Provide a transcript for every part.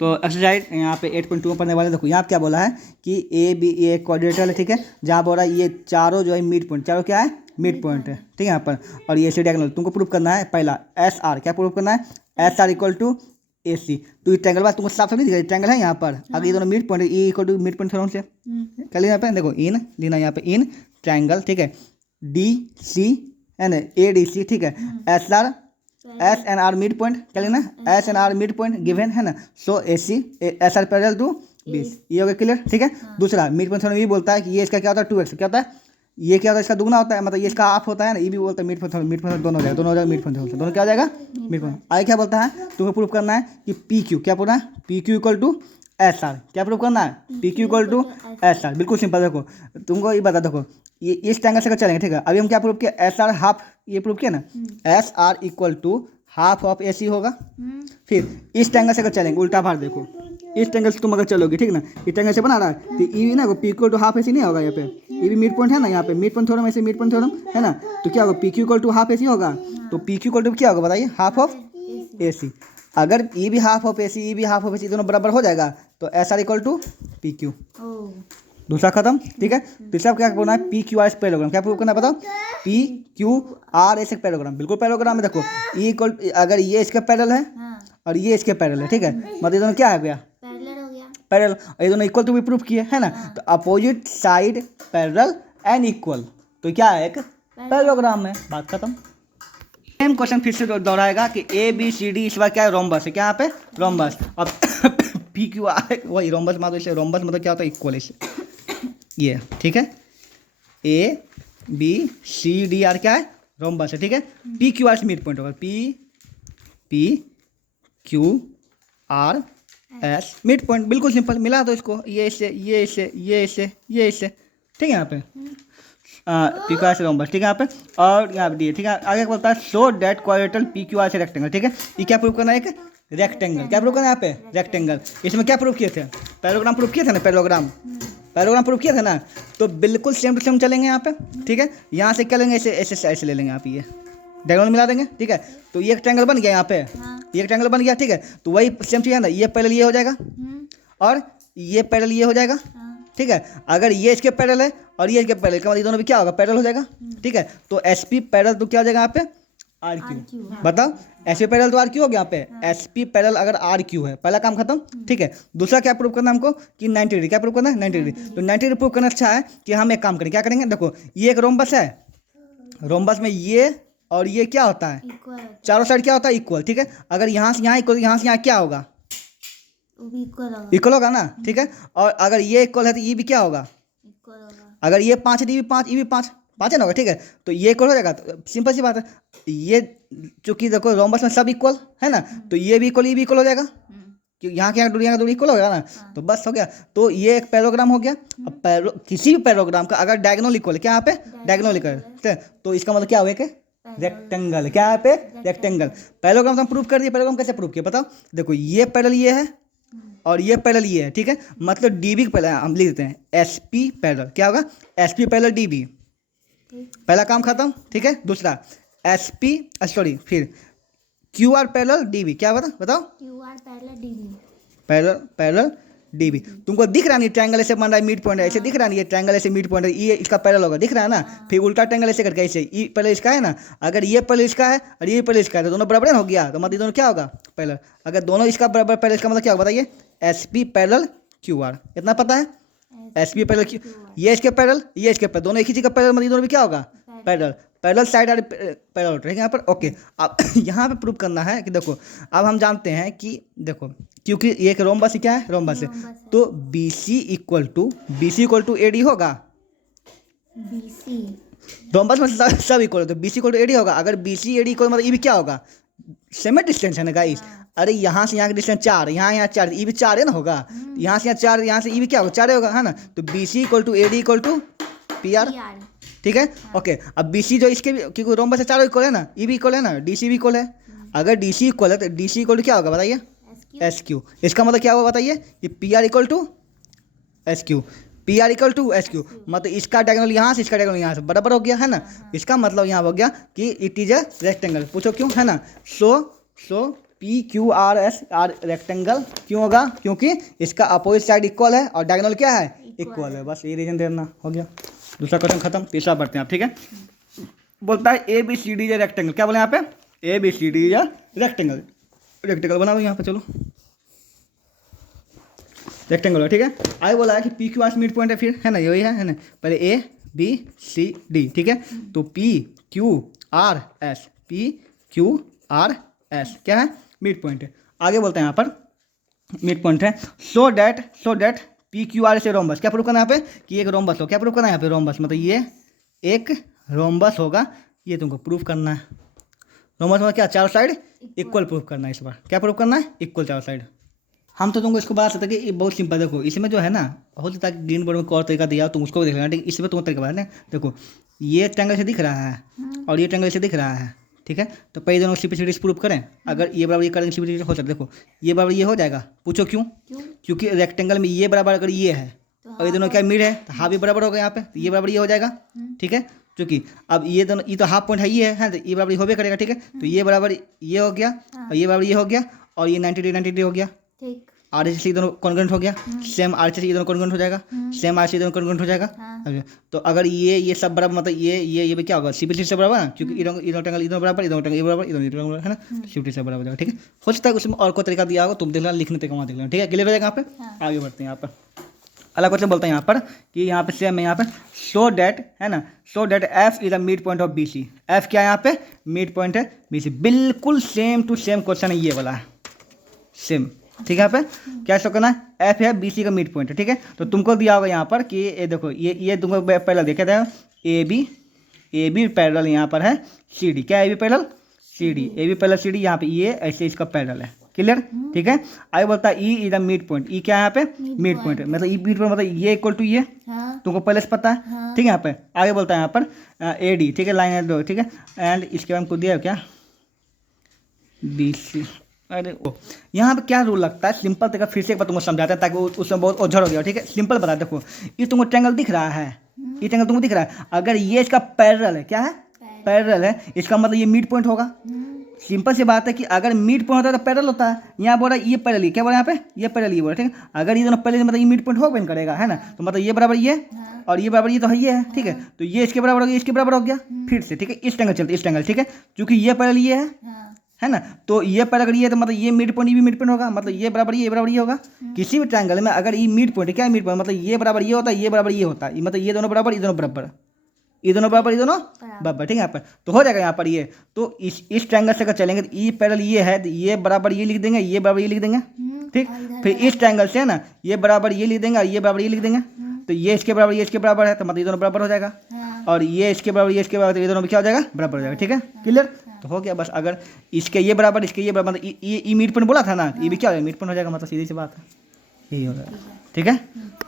तो एक्सरसाइज यहाँ पे 8.2 में पढ़ने वाले देखो यहाँ पे क्या बोला है कि ए बी ए क्वाड्रेटल है, ठीक है, जहाँ बोला ये चारों जो है मिड पॉइंट, चारों क्या है मिड पॉइंट है, ठीक है यहाँ पर, और ये सी डायगोनल तुमको प्रूव करना है। पहला एस आर, क्या प्रूव करना है, एस आर इक्वल टू ए सी। तो ये ट्रैंगल बात तुमको साफ समझ दिखा, ट्रैंगल है यहाँ पर, अगर ये दोनों mid point E equal to mid point theorem से क्या लेना यहाँ पे, देखो इन लेना यहाँ पे इन ट्रैंगल, ठीक है, डी सी है ना, ए डी सी, ठीक है, S R S N R mid point क्या लेना, S N R mid point given है ना, so A C S R parallel to B, ये हो गया क्लियर, ठीक है। दूसरा मिड पॉइंट थ्योरम ये बोलता है कि ये इसका क्या होता है 2x, क्या होता है, ये क्या होता है इसका दुगना होता है, मतलब ये इसका हाफ होता है ना, ये भी बोलता है मिड पॉइंट दोनों हो जाएगा, दोनों हो जाएगा मिड पॉइंट थ्योरम से, दोनों क्या हो जाएगा मिड पॉइंट। आगे क्या बोलता है, तुमको प्रूव करना है कि पी क्यू, क्या पूछना है, P Q equal to S R, क्या प्रूव करना है, P Q equal to S R, बिल्कुल सिंपल। देखो तुमको ये बता, देखो ये इस ट्रायंगल से चलेंगे, ठीक है, अभी हम क्या प्रूव किया, एस आर हाफ, ये प्रूव किया ना, S R equal to half of A C होगा। फिर इस ट्रायंगल से अगर चलेंगे उल्टा भाग, देखो इस ट्रायंगल से तुम अगर चलोगे, ठीक ना, इस ट्रायंगल से बना रहा है तो ई ना P equal to half A सी नहीं होगा, यहाँ पे ये भी मिड पॉइंट है ना, यहाँ पे मिड पॉइंट थ्योरम, ऐसे मिड पॉइंट थ्योरम है ना, तो क्या होगा P Q equal to half A C होगा, तो पी क्यू इक्वल टू क्या होगा बताइए, हाफ ऑफ ए सी। अगर ई भी हाफ ऑफ ए सी, ई भी हाफ ऑफ ए सी, दोनों बराबर हो जाएगा, तो S R equal to P Q, दूसरा खत्म, ठीक है। तीसरा क्या बोलना है, पी क्यू आर पैरेललोग्राम, क्या प्रूव करना है बताओ, P Q R S parallelogram, बिल्कुल पैरेललोग्राम में देखो ई इक्वल, अगर ये इसका पैरेलल है और ये इसके पैरेलल है, ठीक है, मतलब ये दोनों क्या है गया पैरेलल, और ये दोनों इक्वल टू भी प्रूफ किए है ना, तो opposite side parallel and equal, तो क्या है एक पैरेललोग्राम है, बात खत्म। सेम क्वेश्चन फिर से दोहराएगा कि ए बी सी डी इस बार क्या है रोम्बस है, क्या यहाँ पे रोम्बस, अब पी क्यू आर वही रोम्बस, मतलब इसे रोम्बस मतलब क्या होता है इक्वल, इसे ये ठीक है, A B C D R क्या है रोम्बस है, ठीक है, पी क्यू आर से मिड पॉइंट होगा, P Q R S mid point, बिल्कुल सिंपल, मिला दो इसको, ये इससे ये इससे ये इससे ये इससे, ठीक है, यहाँ पे पी क्यू आर से रोम्बस, ठीक है यहाँ पे, और यहाँ पे डी, ठीक है। आगे बोलता है so that quadrilateral P Q R S rectangle, ठीक है, ये क्या प्रूव करना है, एक रेक्टेंगल, क्या प्रूव करना है यहाँ पे रेक्टेंगल। इसमें क्या प्रूव किए थे, पैरेललोग्राम प्रूव किए थे ना, पैरेललोग्राम प्रूव किया था ना, तो बिल्कुल सेम टू सेम चलेंगे यहाँ पे, ठीक है, यहाँ से क्या लेंगे, ऐसे ऐसे साइड से ले लेंगे यहाँ पे, ये डायगोनल मिला देंगे, ठीक है, तो ये एक ट्रायंगल बन गया यहाँ पे, ये एक ट्रायंगल बन गया, ठीक है, तो वही सेम चीज़ है ना, ये पैरेलल ये हो जाएगा और ये पैरेलल ये हो जाएगा, ठीक है। अगर ये इसके पैरेलल है और ये इसके पैरेलल का मतलब ये दोनों भी क्या होगा पैरेलल हो जाएगा, ठीक है, तो एस पी पैरेलल तो क्या हो जाएगा यहाँ पे आर क्यू, बताओ एस पी पैरेलल तो आर क्यू हो गया यहाँ पे, एस पी पैरेलल अगर आर क्यू है, पहला काम खत्म, ठीक है। दूसरा क्या प्रूव करना है हमको कि 90 डिग्री, क्या प्रूव करना है 90 डिग्री, तो 90 डिग्री प्रूव करना अच्छा है कि हम एक काम करेंगे, क्या करेंगे, देखो ये एक रोम्बस है, रोम्बस में ये और ये क्या होता है चारों साइड क्या होता है इक्वल, ठीक है, अगर यहाँ से यहाँ इक्वल, यहाँ से यहाँ क्या होगा इक्वल होगा ना, ठीक है, और अगर ये इक्वल है तो ये भी क्या होगा अगर ये 5 है, ये भी 5, ये भी 5 5 है ना होगा, ठीक है, तो ये इक्वल हो जाएगा, तो सिंपल सी बात है, ये चूंकि देखो रोम्बस में सब इक्वल है ना, तो ये भी इक्वल, ये भी इक्वल हो जाएगा, कि यहाँ के यहाँ दूरी इक्वल हो गया ना, तो बस हो गया, तो ये एक पैरेललोग्राम हो गया। अब किसी भी पैरेललोग्राम का अगर डायगोनल इक्वल है, क्या यहाँ पे डायगोनल इक्वल है, तो इसका मतलब क्या हुआ कि रेक्टेंगल, क्या यहाँ पे रेक्टेंगल। पैरेललोग्राम तो हम प्रूव कर दिए, पैरेललोग्राम कैसे प्रूव किया बताओ, देखो ये पैरेलल ये है और ये पैरेलल ये है, ठीक है, मतलब डीबी पैरेलल हम लिख देते हैं एसपी पैरेलल, क्या होगा एसपी पैरेलल डीबी, पहला काम खत्म, ठीक है। दूसरा एसपी सॉरी फिर क्यू आर पैरेलल डीबी, क्या बताओ Q R parallel dB, parallel dB, तुमको दिख रहा नहीं ट्रायंगल ऐसे बन रहा है मिड पॉइंट है, ऐसे दिख रहा नहीं, ये ट्रायंगल ऐसे मिड पॉइंट है, ये इसका पैरेलल होगा, दिख रहा है ना, फिर उल्टा ट्रायंगल ऐसे करके ऐसे ई पैरेलल इसका है ना, अगर ये पैरेलल इसका है और ये पैरेलल इसका है तो दोनों बराबर हो गया, तो मतलब दोनों क्या होगा पैरेलल, अगर दोनों इसका बराबर पैरेलल इसका मतलब क्या होगा बताइए एसपी पैरेलल क्यू आर, इतना पता है एसपी पैरेलल क्यू, ये इसके पैरेलल ये इसके पैरेलल, दोनों एक ही चीज का पैरेलल मतलब दोनों भी क्या होगा पैरेलल, पैरेलल साइड और पैरेलल, ठीक है यहाँ पर ओके। अब यहाँ पे प्रूव करना है कि देखो अब हम जानते हैं कि देखो क्योंकि ये एक रोम्बस क्या है रोम्बस है, तो B C equal to A D होगा, बीसी रोम्बस में सब इक्वल है तो B C equal to A D होगा, अगर B C A D equal मतलब ये भी क्या होगा सेम डिस्टेंस है ना गाइस, अरे यहाँ से यहाँ का डिस्टेंस 4, यहाँ 4, ये भी 4 है ना होगा, यहाँ से यहाँ 4, यहाँ से ये भी क्या होगा 4 होगा है ना, तो B C equal to A D equal to P R, ठीक है ओके। अब बी सी जो इसके भी क्योंकि रोम्बस से चारों इक्वल है ना, ये भी इक्वल है ना, डी सी भी इक्वल है, अगर डी सी इक्वल है तो डी सी इक्वल टू क्या होगा बताइए एस क्यू, इसका मतलब क्या होगा बताइए ये P R equal to S Q, P R equal to S Q, मतलब इसका डायगोनल यहाँ से इसका डायगोनल यहाँ से बराबर हो गया है ना, इसका मतलब यहाँ हो गया कि इट इज ए रेक्टेंगल, पूछो क्यों है ना, so P Q R S are rectangle क्यों होगा? क्योंकि इसका अपोजिट साइड इक्वल है और डायगोनल क्या है? इक्वल है। बस ये रीजन देना हो गया। दूसरा क्वेश्चन खत्म, तीसरा पढ़ते हैं आप, ठीक है। बोलता है ए बी सी डी या रेक्टेंगल, क्या बोले यहाँ पे? ए बी सी डी या रेक्टेंगल। रेक्टेंगल बनाओ यहाँ पे, चलो रेक्टेंगल है, ठीक है। आगे बोला है कि P Q are mid point है, फिर है ना, यही है ना। पहले ए बी सी डी, ठीक है। तो P Q R S, P Q R S क्या है? मिड पॉइंट है। आगे बोलते हैं यहाँ पर मिड पॉइंट है so that P Q R से रोम्बस, क्या प्रूव करना है यहाँ पे? कि एक रोम्बस हो, क्या प्रूव करना है यहाँ पे? रोम्बस मतलब ये एक रोम्बस होगा, ये तुमको प्रूव करना है। रोम्बस मतलब क्या? चारों साइड इक्वल प्रूव करना है। इस बार क्या प्रूव करना है? इक्वल चारों साइड। हम तो तुमको इसको बता सकते हैं कि ये बहुत सिंपल। देखो इसमें जो है ना, हो सकता है ग्रीन बोर्ड में और तरीका दिया तुम उसको भी देख लेना, लेकिन इसमें तुम तरीका बता। देखो ये ट्रायंगल से दिख रहा है और ये ट्रायंगल से दिख रहा है, ठीक है। तो पहले दोनों सिमिट्री प्रूव करें। अगर ये बराबर ये करेंगे सिमिट्री हो सकता है। देखो ये बराबर ये हो जाएगा, पूछो क्यों? क्योंकि रेक्टेंगल में ये बराबर अगर ये है और ये दोनों क्या मिड है, तो हाफ भी बराबर होगा यहाँ पे, तो ये बराबर ये हो जाएगा, ठीक है। क्योंकि अब ये दोनों, ये तो हाफ पॉइंट है, ये है, तो ये बराबर हो भी करेगा, ठीक है। तो ये बराबर ये हो गया और ये बराबर ये हो गया और ये 90 हो गया, ठीक। आर एच सी दोनों कॉन्ग्रुएंट हो गया। सेम आर एच सी दोनों कॉन्ग्रुएंट हो जाएगा, सेम आर सी दोनों कॉन्ग्रुएंट हो जाएगा। तो अगर ये सब बराबर, मतलब ये भी क्या होगा? सीपीसी से बराबर ना, क्योंकि इधर ट्रायंगल इधर बराबर, इधर ट्रायंगल बराबर, इधर बराबर, है ना। सीपीसी से बराबर हो जाएगा, ठीक है। हो सकता है उसमें और कोई तरीका दिया होगा, तुम देख लेना, लिखने तरीका वहाँ देख लेना, ठीक है। क्लियर हो जाएगा यहाँ पे। आगे बढ़ते हैं यहाँ पर। अलग क्वेश्चन बोलते हैं यहाँ पर कि यहाँ पे सेम है यहाँ पे सो डैट, है ना, so that F is the mid point of B C. F क्या है यहाँ पे? मिड पॉइंट है बी सी। बिल्कुल सेम टू सेम क्वेश्चन है ये वाला है, सेम, ठीक है। यहाँ पे क्या शो करना है? एफ है बी सी का मिड पॉइंट है, ठीक है। तो तुमको दिया होगा यहाँ पर कि ये देखो ये तुमको पैरेलल देखा था, ए बी पैरेलल यहाँ पर है सी डी। क्या A B parallel C D? A B parallel C D, यहाँ पे ये ऐसे इसका पैरेलल है। क्लियर, ठीक है। आगे बोलता है E is the mid point. E क्या है यहाँ पे? मिड पॉइंट है। मतलब ई मिड पॉइंट मतलब ये इक्वल टू ये, तुमको पहले से पता है, ठीक है। यहाँ पे आगे बोलता है यहाँ पर ए डी, ठीक है, लाइन है दो, ठीक है। एंड इसके बाद हमको दिया है क्या? B C. अरे ओ, यहाँ पे क्या रूल लगता है? सिंपल तरीका फिर से एक बार तुमको समझाते हैं, ताकि उसमें बहुत ओझल हो गया, ठीक है। सिंपल बता, देखो ये तुमको ट्रायंगल दिख रहा है, ये ट्रायंगल तुमको दिख रहा है। अगर ये इसका पैरेलल है, क्या है? पैरेलल है, इसका मतलब ये मिड पॉइंट होगा। सिंपल सी बात है कि अगर मिड पॉइंट होता है तो पैरेलल होता है। यहाँ बोल रहा है ये पैरेलल, क्या बोल रहा है यहाँ पे? ये पैरेलल, ये बोल रहा है, ठीक है। अगर ये दोनों पैरेलल मतलब ये मिड पॉइंट हो बन करेगा, है ना। तो मतलब ये बराबर ये और ये बराबर ये तो है, ये है, ठीक है। तो ये इसके बराबर हो गया, इसके बराबर हो गया फिर से, ठीक है। इस ट्रायंगल चलते, इस ट्रायंगल, ठीक है। क्योंकि ये पैरेलल ये है ना, तो ये पैरेलल अगर ये है तो मतलब ये मिड पॉइंट, ये भी मिड पॉइंट होगा, मतलब ये बराबर ये बराबर ये होगा। किसी भी ट्रायंगल में अगर ये मिड पॉइंट, क्या है मिड पॉइंट? मतलब ये बराबर ये होता है, ये बराबर ये होता है, मतलब ये दोनों बराबर, ये दोनों बराबर, ये दोनों बराबर, ये दोनों बराबर, ठीक है। यहाँ पर तो हो जाएगा यहाँ पर ये। तो इस ट्रायंगल से अगर चलेंगे तो ये पैरेलल ये है, तो ये बराबर ये लिख देंगे, ये बराबर ये लिख देंगे, ठीक। फिर इस ट्रायंगल से है ना, ये बराबर ये लिख देंगे और ये बराबर ये लिख देंगे। तो ये इसके बराबर, ये इसके बराबर है, तो मतलब ये दोनों बराबर हो जाएगा। और ये इसके बराबर, ये इसके बराबर, तो ये दोनों भी क्या हो जाएगा? बराबर हो जाएगा, ठीक है। क्लियर, तो हो गया बस। अगर इसके ये बराबर, इसके ये बराबर, मतलब ये मिड पॉइंट बोला था ना, ये भी क्या हो जाएगा? मिड पॉइंट हो जाएगा, मतलब सीधी सी बात है, यही हो जाएगा, ठीक है।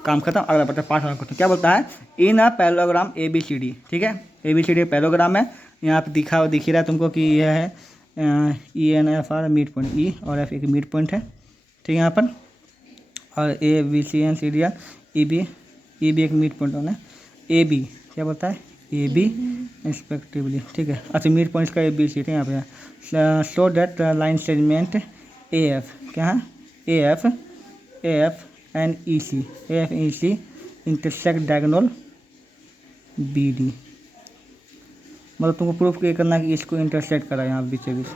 काम खत्म। अगला पढ़ते हैं पार्ट वाला क्वेश्चन। क्या बोलता है? In a parallelogram A B C D, ठीक है। A B C D parallelogram है। यहाँ पे दिख ही रहा है तुमको कि यह है E and F are mid point, E और एफ एक मिड पॉइंट है, ठीक है। यहाँ पर और A B C N C D R E B एक मिड पॉइंट होना है। ए बी क्या बोलता है? ए बी रिस्पेक्टिवली, ठीक है। अच्छा मिड पॉइंट्स का ए बी सी, ठीक है। यहाँ पे so that line segment A F, क्या है? A F and E C intersect diagonal B D. मतलब तुमको प्रूफ ये करना है कि इसको इंटरसेक्ट करा यहाँ बीच बीच।